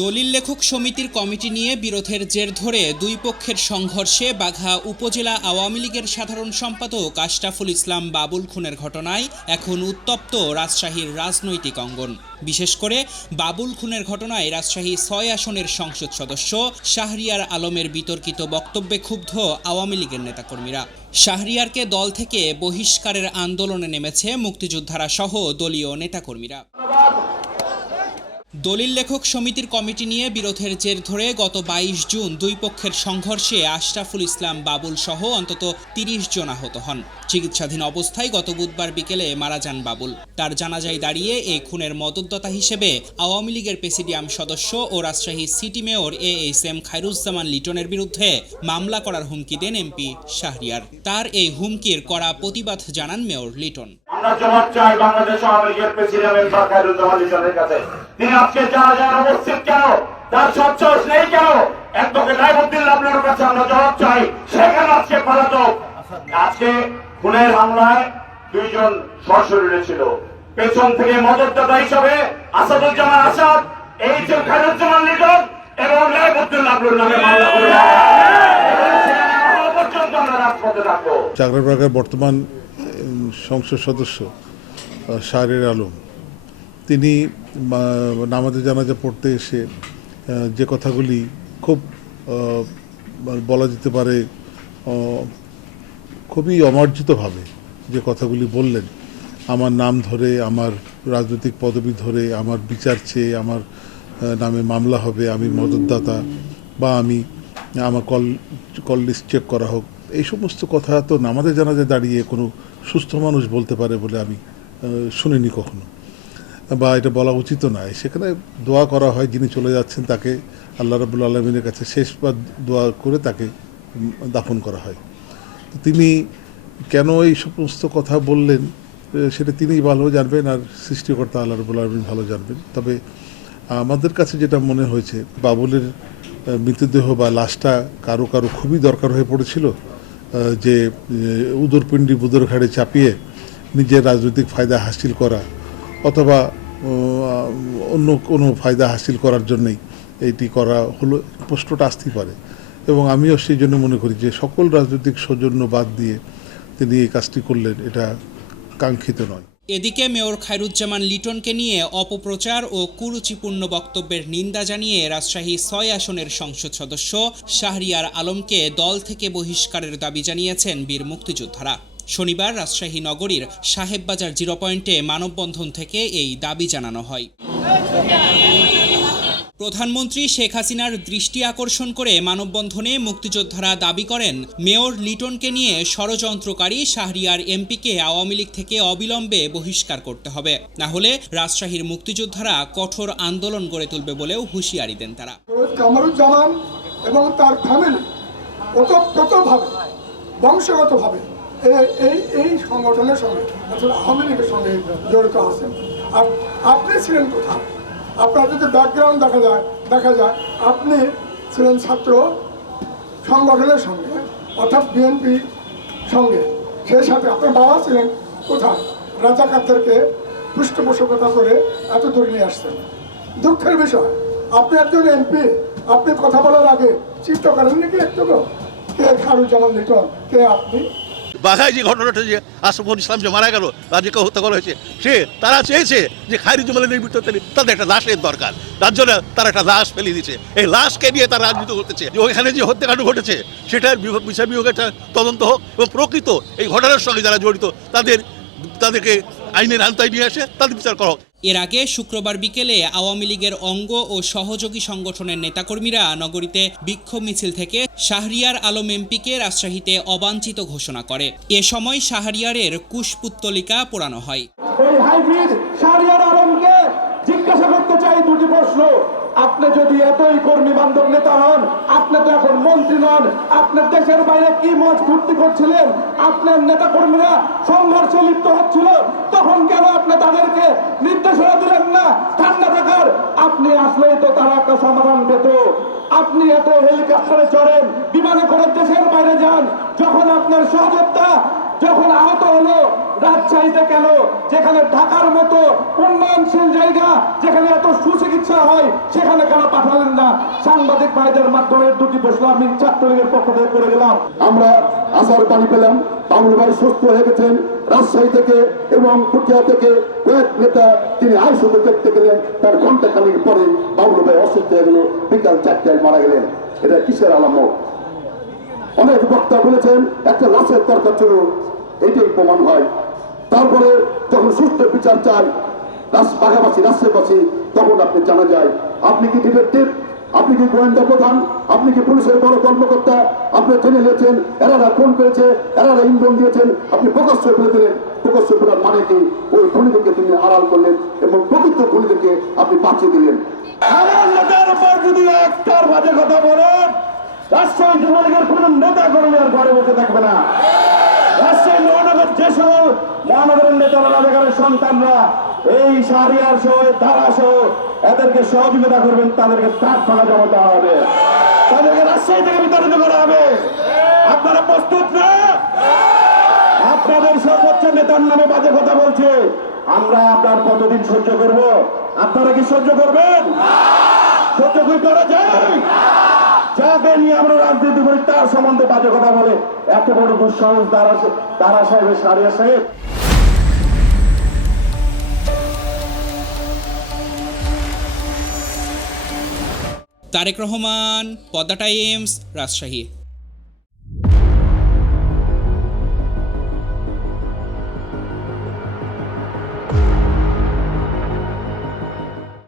দলিল লেখক সমিতির কমিটি নিয়ে বিরোধের জের ধরে দুই পক্ষের সংঘর্ষে বাঘা উপজেলা আওয়ামী লীগের সাধারণ সম্পাদক আশরাফুল ইসলাম বাবুল খুনের ঘটনায় এখন উত্তপ্ত রাজশাহীর রাজনৈতিক অঙ্গন। বিশেষ করে বাবুল খুনের ঘটনায় রাজশাহী ছয় আসনের সংসদ সদস্য শাহরিয়ার আলমের বিতর্কিত বক্তব্যে ক্ষুব্ধ আওয়ামী লীগের নেতাকর্মীরা। শাহরিয়ারকে দল থেকে বহিষ্কারের আন্দোলনে নেমেছে মুক্তিযোদ্ধারা সহ দলীয় নেতাকর্মীরা। দলিল লেখক সমিতির কমিটি নিয়ে বিরোধের জের ধরে গত বাইশ জুন দুই পক্ষের সংঘর্ষে আশরাফুল ইসলাম বাবুল সহ অন্তত তিরিশ জন আহত হন। চিকিৎসাধীন অবস্থায় গত বুধবার বিকেলে মারা যান বাবুল। তার জানাজায় দাঁড়িয়ে এই খুনের মদতদাতা হিসেবে আওয়ামী লীগের প্রেসিডিয়াম সদস্য ও Rajshahi city mayor A H M Khairuzzaman লিটনের বিরুদ্ধে মামলা করার হুমকি দেন এমপি শাহরিয়ার। তার এই হুমকির কড়া প্রতিবাদ জানান মেয়র লিটন। আমরা জবাব চাই বাংলাদেশ আওয়ামী লীগের প্রেসিডেন্ট খায়রুজ্জামান লিটনের কাছে। তিনি আজকে যারা যারা উপস্থিত কেন, তার সচ্ছস নেই কেন? একদমকে নাইবুদ্দিন আপনার কাছে আমরা জবাব চাই, সেখানে আজকে পলাতক। আজকে খুনের হামলায় দুইজন সশরীরে ছিল। পেছন থেকে মদতদাতা হিসাবে আসাদুজ্জামান আসাদ, এই যে খায়রুজ্জামান লিটন এবং নাইবুদ্দিন আবলুর নামে মামলা করে চাকরাবাগার বর্তমান সংসদ সদস্য শাহরের আলম। তিনি নামাজে জানাজা পড়তে এসে যে কথাগুলি খুব বলা যেতে পারে খুবই অমার্জিতভাবে যে কথাগুলি বললেন। আমার নাম ধরে, আমার রাজনৈতিক পদবি ধরে, আমার বিচার চেয়ে আমার নামে মামলা হবে, আমি মদতদাতা বা আমি, আমার কল কল লিস্ট চেক করা হোক। এই সমস্ত কথা তো নামাজে জানাজে দাঁড়িয়ে কোনো সুস্থ মানুষ বলতে পারে বলে আমি শুনিনি কখনো। বা এটা বলা উচিত নয়। সেখানে দোয়া করা হয়, যিনি চলে যাচ্ছেন তাকে আল্লাহ রাবুল আলমিনের কাছে শেষবার দোয়া করে তাকে দাফন করা হয়। তো তিনি কেন এই সমস্ত কথা বললেন সেটা তিনিই ভালো জানবেন আর সৃষ্টিকর্তা আল্লাহ রবুল আলমিন ভালো জানবেন। তবে আমাদের কাছে যেটা মনে হয়েছে, বাবুলের মৃতদেহ বা লাশটা কারও কারও খুবই দরকার হয়ে পড়েছিল। যে উদরপিণ্ডি বুদর ঘাড়ে চাপিয়ে নিজের রাজনৈতিক ফায়দা হাসিল করা অথবা অন্য কোনো ফায়দা হাসিল করার জন্যই এইটি করা হলো, প্রশ্নটা আসতেই পারে। এবং আমিও সেই জন্য মনে করি যে, সকল রাজনৈতিক সৌজন্য বাদ দিয়ে তিনি এই কাজটি করলেন, এটা কাঙ্ক্ষিত নয়। এদিকে মেয়র খায়রুজ্জামান লিটনকে নিয়ে অপপ্রচার ও কুরুচিপূর্ণ বক্তব্যের নিন্দা জানিয়ে রাজশাহী ছয় আসনের সংসদ সদস্য শাহরিয়ার আলমকে দল থেকে বহিষ্কারের দাবি জানিয়েছেন বীর মুক্তিযোদ্ধারা। শনিবার রাজশাহী নগরীর সাহেববাজার জিরো পয়েন্টে মানববন্ধন থেকে এই দাবি জানানো হয়। প্রধানমন্ত্রী শেখ হাসিনার দৃষ্টি আকর্ষণ করে মানববন্ধনে মুক্তিযোদ্ধারা দাবি করেন, মেয়র লিটনকে নিয়ে ষড়যন্ত্রকারী শাহরিয়ার এমপিকে আওয়ামী লীগ থেকে অবিলম্বে বহিষ্কার করতে হবে। না হলে রাজশাহীর মুক্তিযোদ্ধারা কঠোর আন্দোলন গড়ে তুলবে বলেও হুঁশিয়ারি দেন তারা। এবং তার ফ্যামিলি বংশগতভাবে এই এই সংগঠনের সঙ্গে আওয়ামী লীগের সঙ্গে জড়িত আছেন। আর আপনি ছিলেন কোথায়? আপনার যদি ব্যাকগ্রাউন্ড দেখা যায় দেখা যায়, আপনি ছিলেন ছাত্র সংগঠনের সঙ্গে, অর্থাৎ বিএনপি সঙ্গে। সেই সাথে আপনার বাবা ছিলেন কোথায়? রাজাকারদেরকে পৃষ্ঠপোষকতা করে এত দূর নিয়ে আসছেন। দুঃখের বিষয়, আপনি একজন এমপি আপনি কথা বলার আগে চিন্তা করেন নাকি একটু কে খারুজ্জামান লিটন, কে আপনি? বাঘায় যে ঘটনাটা যে আসমুল ইসলাম যে মারা গেল, রাজ্যকে হত্যা করা হয়েছে, সে তারা চেয়েছে যে খায়রুজ্জামানের নির্বিত তাদের একটা লাশের দরকার। তার জন্য তারা একটা লাশ ফেলে দিচ্ছে এই লাশকে নিয়ে তারা রাজনীতি করতেছে। যে ওইখানে যে হত্যাকাণ্ড ঘটেছে, সেটার বিচার বিভাগের তদন্ত হোক এবং প্রকৃত এই ঘটনার সঙ্গে যারা জড়িত, তাদের তাদেরকে আইনের আন্তায় নিয়ে আসে তাদের বিচার করা হোক। এর আগে শুক্রবার বিকেলে আওয়ামী লীগের অঙ্গ ও সহযোগী সংগঠনের নেতাকর্মীরা নগরীতে বিক্ষোভ মিছিল থেকে শাহরিয়ার আলম এমপিকে রাজশাহীতে অবাঞ্ছিত ঘোষণা করে। এ সময় শাহরিয়ারের কুশপুত্তলিকা পোড়ানো হয় এই হাইব্রিড শাহরিয়ার আলমকে জিজ্ঞাসা করতে চাই দুটি প্রশ্ন আপনি যদি এতই কর্মী বান্ধব নেতা হন, আপনি তো এখন মন্ত্রী নন, আপনার দেশের বাইরে কি মত ফুর্তি করছিলেন? আপনার নেতা কর্মীরা সংঘর্ষে লিপ্ত হচ্ছিল, তখন কেন আপনি তাদেরকে নির্দেশনা দিলেন না? ঠান্ডা থাকার। আপনি আসলেই তো তারা একটা সমাধান পেত। আপনি এত হেলিকপ্টারে চড়েন, বিমানে করে দেশের বাইরে যান, যখন আপনার সহযোদ্ধা যখন আহত হলো, রাজশাহীতে কেন? যেখানে ঢাকার মতো উন্নয়নশীল জায়গা, যেখানে এত সুচিকিৎসা হয়, সেখানে কেন পাঠালেন না? সাংবাদিক ভাইদের মাধ্যমে দুটি প্রশ্ন আমি ছাত্রলীগের পক্ষ থেকে করে গেলাম আমরা আশার পানি পেলাম, বাবুল ভাই সুস্থ হয়ে গেছেন, রাজশাহী থেকে এবং পুঠিয়া থেকে কয়েক নেতা তিনি আইসুতে দেখতে গেলেন, তার ঘণ্টা খানিক পরে বাবুল ভাই অসুস্থ হয়ে গেল, বিকাল চারটায় মারা গেলেন। এটা কিসের আলামত? অনেক বক্তা বলেছেন, একটা লাশের দরকার ছিল, এটাই প্রমাণ হয়। তারপরে যখন সুস্থ বিচার চাই রাস পাশাপাশি রাষ্ট্রবাসী, তখন আপনি জানা যায়, আপনি কি ডিটেকটিভ আপনি কি গোয়েন্দা প্রধান? আপনি কি পুলিশের বড় কর্মকর্তা? আপনি জেনে নিয়েছেন এরারা ফোন করেছে এরারা ইন্ধন দিয়েছেন, আপনি প্রকাশ্য বলে দিলেন, প্রকাশ্য বলার মানে কি? ওই খুনিদেরকে তিনি আড়াল করলেন এবং প্রকৃত খুনিদেরকে আপনি বাঁচিয়ে দিলেন। যদি একটার বাজে কথা বলেন রাজশাহী যুবলীগের কোন নেতা কর্মী আর ঘরে বসে থাকবে না। রাজশাহী মহানগর যে সকল মহানগরের নেতারা রাজাকারের সন্তানরা এই সারিয়ার সহ ধারা সহ এদেরকে সহযোগিতা করবেন, তাদেরকে তার ফাঁকা জমাতে হবে। তাদেরকে রাজশাহী থেকে বিতাড়িত করা হবে। আপনারা প্রস্তুত না? আপনাদের সর্বোচ্চ নেতার নামে বাজে কথা বলছে। আমরা আপনার কতদিন সহ্য করব? আপনারা কি সহ্য করবেন? সহ্য কি করা যায়? যাকে নিয়ে আমরা রাজনীতি করি, তার সম্বন্ধে বাজে কথা বলে। এত বড় দুঃসাহস দারা দারা সাহেবের সারিয়া সাহেব। তারেক রহমান, পদ্মা টাইমস, রাজশাহী।